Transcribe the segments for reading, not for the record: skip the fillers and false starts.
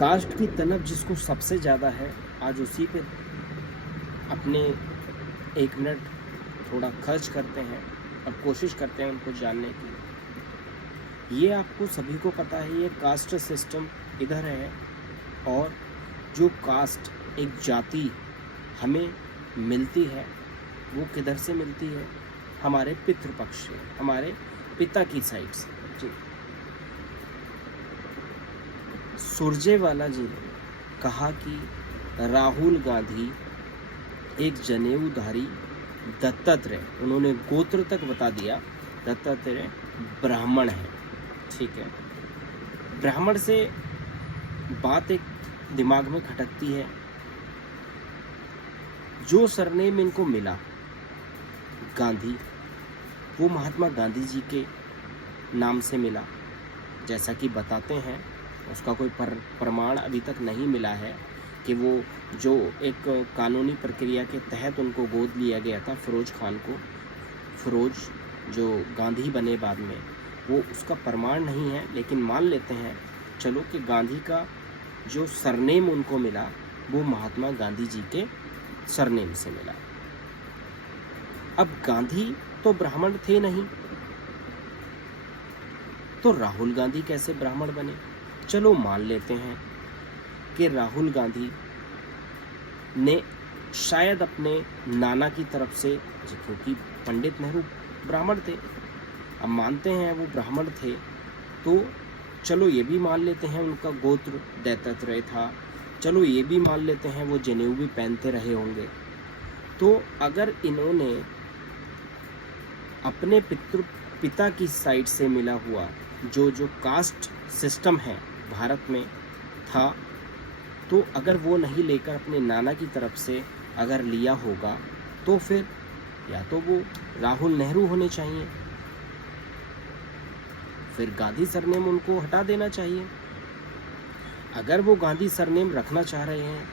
Cast की तलब जिसको सबसे ज़्यादा है, आज उसी पे अपने 1 मिनट थोड़ा खर्च करते हैं और कोशिश करते हैं उनको जानने की। ये आपको सभी को पता है, ये कास्ट सिस्टम इधर है। और जो कास्ट, एक जाति हमें मिलती है, वो किधर से मिलती है? हमारे पितृपक्ष से, हमारे पिता की साइड से। जी, सुरजेवाला जी ने कहा कि राहुल गांधी एक जनेऊधारी दत्तात्रेय, उन्होंने गोत्र तक बता दिया, दत्तात्रेय ब्राह्मण है। ठीक है, ब्राह्मण से बात एक दिमाग में खटकती है। जो सरनेम इनको मिला गांधी, वो महात्मा गांधी जी के नाम से मिला, जैसा कि बताते हैं। उसका कोई प्रमाण अभी तक नहीं मिला है कि वो जो एक कानूनी प्रक्रिया के तहत उनको गोद लिया गया था, फिरोज खान को, फिरोज जो गांधी बने बाद में, वो उसका प्रमाण नहीं है। लेकिन मान लेते हैं चलो कि गांधी का जो सरनेम उनको मिला वो महात्मा गांधी जी के सरनेम से मिला। अब गांधी तो ब्राह्मण थे नहीं, तो राहुल गांधी कैसे ब्राह्मण बने? चलो मान लेते हैं कि राहुल गांधी ने शायद अपने नाना की तरफ से, क्योंकि पंडित नेहरू ब्राह्मण थे, अब मानते हैं वो ब्राह्मण थे, तो चलो ये भी मान लेते हैं उनका गोत्र दत्तात्रेय था। चलो ये भी मान लेते हैं वो जनेऊ भी पहनते रहे होंगे। तो अगर इन्होंने अपने पिता की साइड से मिला हुआ जो कास्ट सिस्टम है भारत में था, तो अगर वो नहीं लेकर अपने नाना की तरफ से अगर लिया होगा, तो फिर या तो वो राहुल नेहरू होने चाहिए, फिर गांधी सरनेम उनको हटा देना चाहिए। अगर वो गांधी सरनेम रखना चाह रहे हैं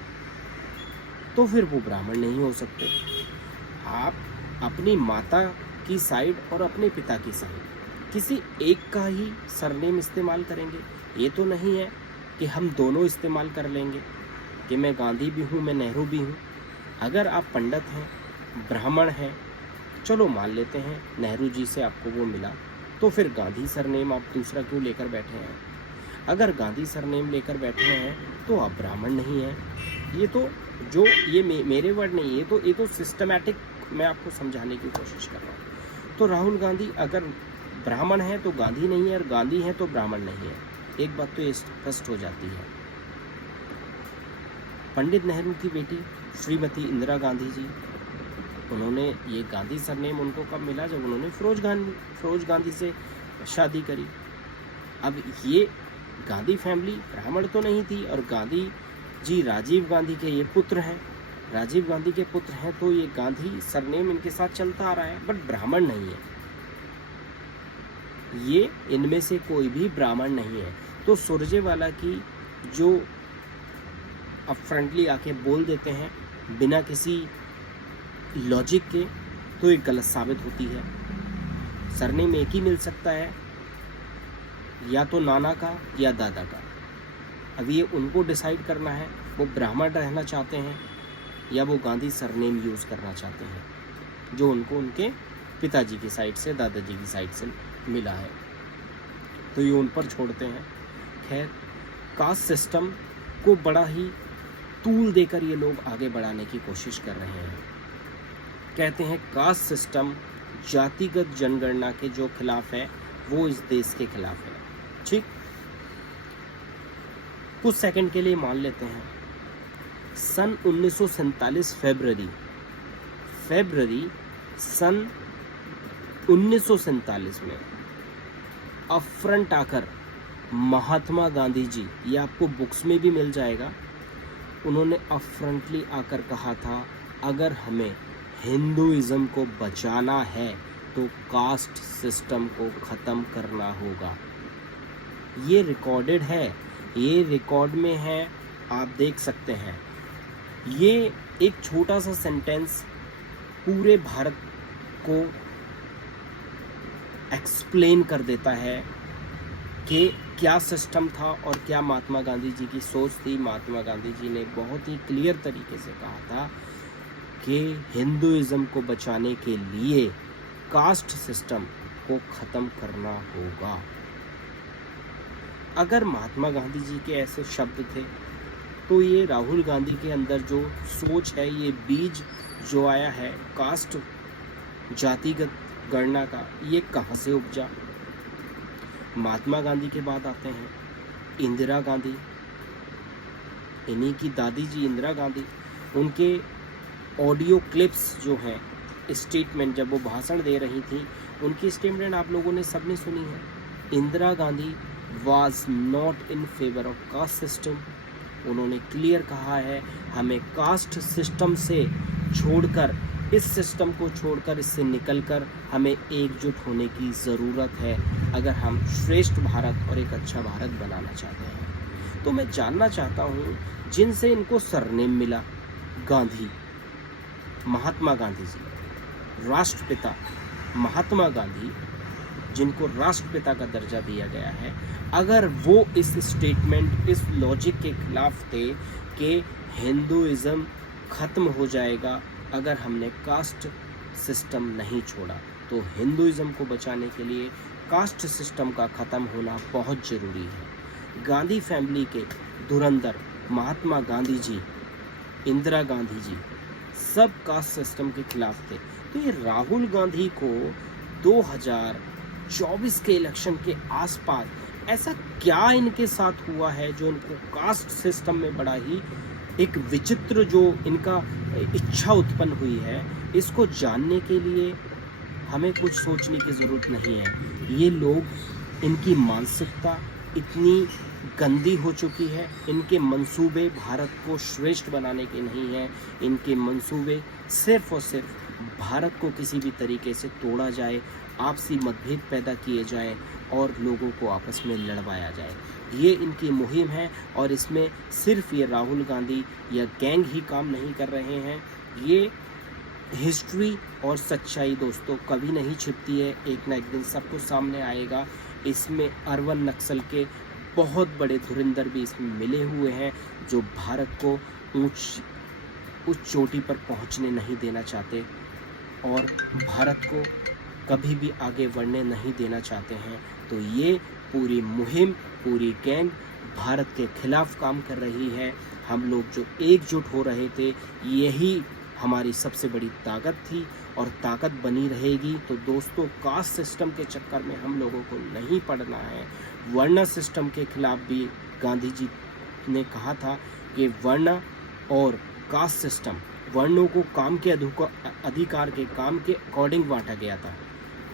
तो फिर वो ब्राह्मण नहीं हो सकते। आप अपनी माता की साइड और अपने पिता की साइड किसी एक का ही सरनेम इस्तेमाल करेंगे। ये तो नहीं है कि हम दोनों इस्तेमाल कर लेंगे कि मैं गांधी भी हूँ, मैं नेहरू भी हूँ। अगर आप पंडित हैं, ब्राह्मण हैं, चलो मान लेते हैं नेहरू जी से आपको वो मिला, तो फिर गांधी सरनेम आप दूसरा क्यों लेकर बैठे हैं? अगर गांधी सरनेम लेकर बैठे हैं तो आप ब्राह्मण नहीं हैं। ये तो जो ये मेरे वर्ड नहीं, ये तो सिस्टमैटिक मैं आपको समझाने की कोशिश कर रहा हूँ। तो राहुल गांधी अगर ब्राह्मण है तो गांधी नहीं है, और गांधी है तो ब्राह्मण नहीं है। एक बात तो ये स्पष्ट हो जाती है। पंडित नेहरू की बेटी श्रीमती इंदिरा गांधी जी, उन्होंने ये गांधी सरनेम उनको कब मिला? जब उन्होंने फिरोज गांधी से शादी करी। अब ये गांधी फैमिली ब्राह्मण तो नहीं थी, और गांधी जी राजीव गांधी के ये पुत्र हैं, राजीव गांधी के पुत्र हैं, तो ये गांधी सरनेम इनके साथ चलता आ रहा है, बट ब्राह्मण नहीं है। ये इनमें से कोई भी ब्राह्मण नहीं है। तो सुरजेवाला की जो अब फ्रंटली आके बोल देते हैं बिना किसी लॉजिक के, तो ये गलत साबित होती है। सरनेम एक ही मिल सकता है, या तो नाना का या दादा का। अब ये उनको डिसाइड करना है, वो ब्राह्मण रहना चाहते हैं या वो गांधी सरनेम यूज़ करना चाहते हैं, जो उनको उनके पिताजी की साइड से, दादाजी की साइड से मिला है। तो ये उन पर छोड़ते हैं। खैर, कास्ट सिस्टम को बड़ा ही तूल देकर ये लोग आगे बढ़ाने की कोशिश कर रहे हैं। कहते हैं कास्ट सिस्टम जातिगत जनगणना के जो खिलाफ है, वो इस देश के खिलाफ है। ठीक, कुछ सेकंड के लिए मान लेते हैं सन 1947 फरवरी सन 1947 में अफ्रंट आकर महात्मा गांधी जी, ये आपको बुक्स में भी मिल जाएगा, उन्होंने अफ्रंटली आकर कहा था अगर हमें हिंदुइज्म को बचाना है तो कास्ट सिस्टम को ख़त्म करना होगा। ये रिकॉर्डेड है, ये रिकॉर्ड में है, आप देख सकते हैं। ये एक छोटा सा सेंटेंस पूरे भारत को एक्सप्लेन कर देता है कि क्या सिस्टम था और क्या महात्मा गांधी जी की सोच थी। महात्मा गांधी जी ने बहुत ही क्लियर तरीके से कहा था कि हिंदुइज्म को बचाने के लिए कास्ट सिस्टम को ख़त्म करना होगा। अगर महात्मा गांधी जी के ऐसे शब्द थे तो ये राहुल गांधी के अंदर जो सोच है, ये बीज जो आया है कास्ट जातिगत गणना का, ये कहाँ से उपजा। महात्मा गांधी के बाद आते हैं इंदिरा गांधी, इन्हीं की दादी जी इंदिरा गांधी। उनके ऑडियो क्लिप्स जो हैं, स्टेटमेंट जब वो भाषण दे रही थी, उनकी स्टेटमेंट आप लोगों ने सबने सुनी है। Indira Gandhi was not in favour of caste system. उन्होंने क्लियर कहा है हमें कास्ट सिस्टम से छोड़कर, इस सिस्टम को छोड़कर, इससे निकलकर हमें एकजुट होने की ज़रूरत है अगर हम श्रेष्ठ भारत और एक अच्छा भारत बनाना चाहते हैं। तो मैं जानना चाहता हूँ जिनसे इनको सरनेम मिला, गांधी, महात्मा गांधी जी, राष्ट्रपिता महात्मा गांधी, जिनको राष्ट्रपिता का दर्जा दिया गया है, अगर वो इस स्टेटमेंट, इस लॉजिक के खिलाफ थे कि हिंदुइज्म खत्म हो जाएगा अगर हमने कास्ट सिस्टम नहीं छोड़ा, तो हिंदुइज्म को बचाने के लिए कास्ट सिस्टम का ख़त्म होना बहुत ज़रूरी है। गांधी फैमिली के धुरंधर महात्मा गांधी जी, इंदिरा गांधी जी, सब कास्ट सिस्टम के खिलाफ थे। तो ये राहुल गांधी को 2024 के इलेक्शन के आसपास ऐसा क्या इनके साथ हुआ है जो इनको कास्ट सिस्टम में बड़ा ही एक विचित्र जो इनका इच्छा उत्पन्न हुई है, इसको जानने के लिए हमें कुछ सोचने की ज़रूरत नहीं है। ये लोग, इनकी मानसिकता इतनी गंदी हो चुकी है, इनके मंसूबे भारत को श्रेष्ठ बनाने के नहीं हैं। इनके मंसूबे सिर्फ और सिर्फ भारत को किसी भी तरीके से तोड़ा जाए, आपसी मतभेद पैदा किए जाएं और लोगों को आपस में लड़वाया जाए। ये इनकी मुहिम है और इसमें सिर्फ ये राहुल गांधी या गैंग ही काम नहीं कर रहे हैं। ये हिस्ट्री और सच्चाई दोस्तों कभी नहीं छिपती है, एक ना एक दिन सब कुछ सामने आएगा। इसमें अरवन नक्सल के बहुत बड़े धुरंधर भी इसमें मिले हुए हैं जो भारत को उच्च चोटी पर पहुंचने नहीं देना चाहते और भारत को कभी भी आगे बढ़ने नहीं देना चाहते हैं। तो ये पूरी मुहिम, पूरी गैंग भारत के खिलाफ काम कर रही है। हम लोग जो एकजुट हो रहे थे, यही हमारी सबसे बड़ी ताकत थी और ताकत बनी रहेगी। तो दोस्तों, कास्ट सिस्टम के चक्कर में हम लोगों को नहीं पड़ना है। वर्ण सिस्टम के खिलाफ भी गांधी जी ने कहा था कि वर्ण और कास्ट सिस्टम, वर्णों को काम के अधिकार के काम के अकॉर्डिंग बांटा गया था।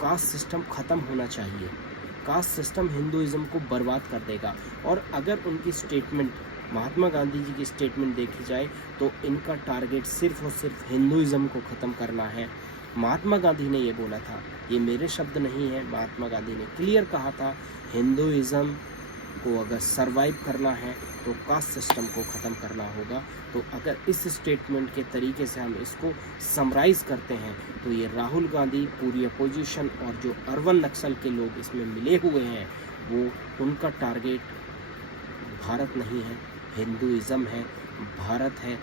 कास्ट सिस्टम ख़त्म होना चाहिए। कास्ट सिस्टम हिंदुइज्म को बर्बाद कर देगा। और अगर उनकी स्टेटमेंट, महात्मा गांधी जी की स्टेटमेंट देखी जाए तो इनका टारगेट सिर्फ और सिर्फ हिंदुइज्म को ख़त्म करना है। महात्मा गांधी ने ये बोला था, ये मेरे शब्द नहीं है, महात्मा गांधी ने क्लियर कहा था हिंदुइज्म को अगर सरवाइव करना है तो कास्ट सिस्टम को ख़त्म करना होगा। तो अगर इस स्टेटमेंट के तरीके से हम इसको समराइज़ करते हैं तो ये राहुल गांधी, पूरी अपोजिशन और जो अरवन नक्सल के लोग इसमें मिले हुए हैं, वो उनका टारगेट भारत नहीं है, हिंदुइज्म है, भारत है,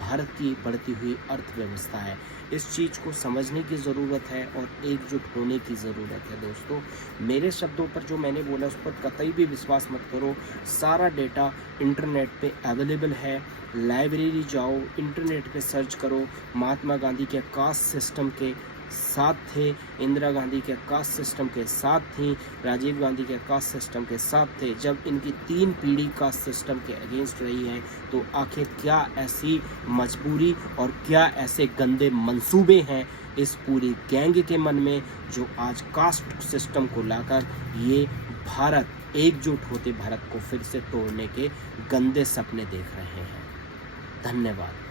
भारत की बढ़ती हुई अर्थव्यवस्था है। इस चीज़ को समझने की ज़रूरत है और एकजुट होने की ज़रूरत है। दोस्तों, मेरे शब्दों पर जो मैंने बोला उस पर कतई भी विश्वास मत करो। सारा डेटा इंटरनेट पे अवेलेबल है। लाइब्रेरी जाओ, इंटरनेट पे सर्च करो। महात्मा गांधी के कास्ट सिस्टम के साथ थे, इंदिरा गांधी के कास्ट सिस्टम के साथ थी, राजीव गांधी के कास्ट सिस्टम के साथ थे। जब इनकी 3 पीढ़ी कास्ट सिस्टम के अगेंस्ट रही है तो आखिर क्या ऐसी मजबूरी और क्या ऐसे गंदे मंसूबे हैं इस पूरी गैंग के मन में जो आज कास्ट सिस्टम को लाकर ये भारत, एकजुट होते भारत को फिर से तोड़ने के गंदे सपने देख रहे हैं। धन्यवाद।